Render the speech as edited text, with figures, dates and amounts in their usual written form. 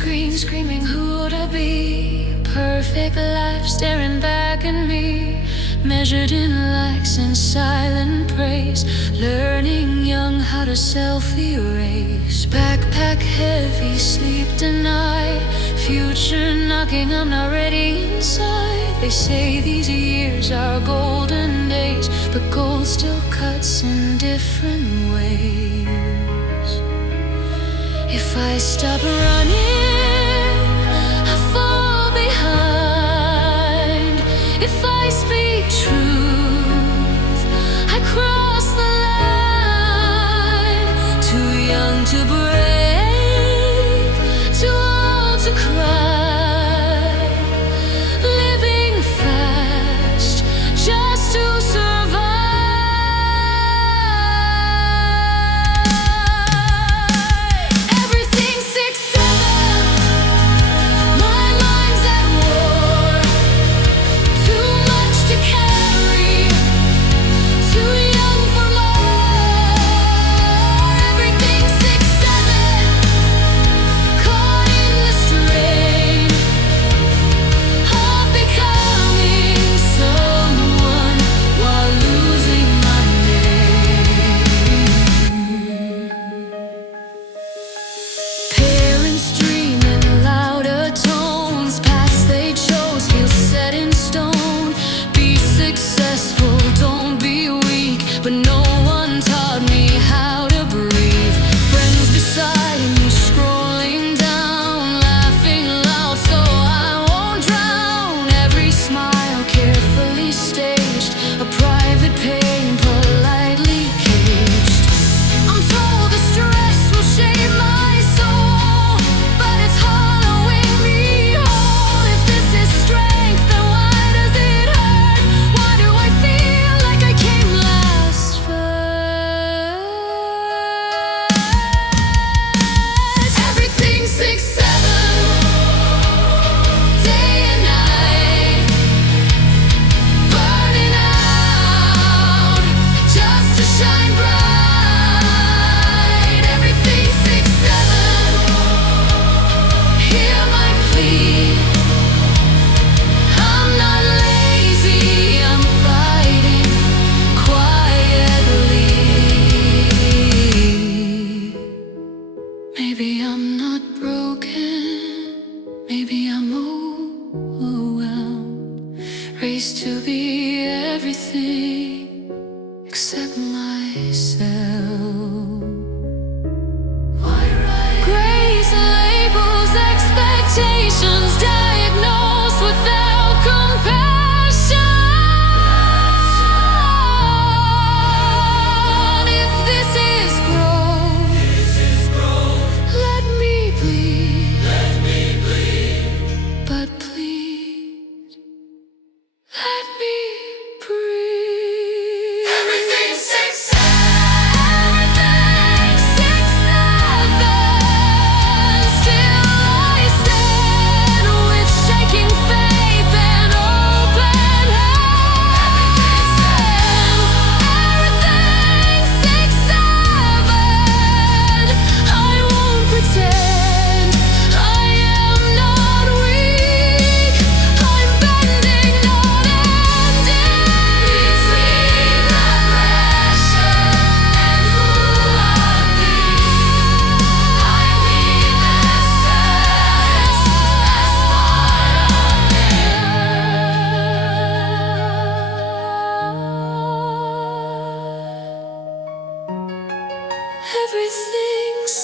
screen, screaming who to be. Perfect life staring back at me, measured in likes and silent praise. Learning young how to self-erase. Backpack heavy, sleep denied. Future knocking, I'm not ready inside. They say these years are golden days, but gold still cuts in different ways. If I stop running, I fall behind. If I speak truth, I cross the line. Too young to break, too old to cry. Living fast just to survive. Everything's 6'7", my mind's at war. Too much to carry, too young for more. Everything's 6'7", caught in the strain of becoming someone while losing my name. Parents dreaming louder tones, paths they chose feel set in stone. Be successful, don't be weak, but no one taught me how to breathe. Friends beside me scrolling down, laughing loud so I won't drown. Every smile carefully staged, a private pain politely caged. I'm told the stress will shape my soul, but it's hollowing me whole. If this is strength, then why does it hurt? Why do I feel like I came last first? Everything's 6'7", day and night, burning out just to shine bright. Everything's 6'7", hear my plea. I'm not lazy, I'm fighting quietly. Maybe I'm not broken, maybe I'm overwhelmed. Race to be everything except myself. Grace labels expectations, diagnosed without compassion. If this is growth, let me bleed, but please let me breathe. Everything's 6'7", still I stand with shaking faith and open hands. Everything's 6'7", I won't pretend I am not weak. I'm bending, not ending. Between the pressure and who I'll be, I need that sense as part of me. Everything's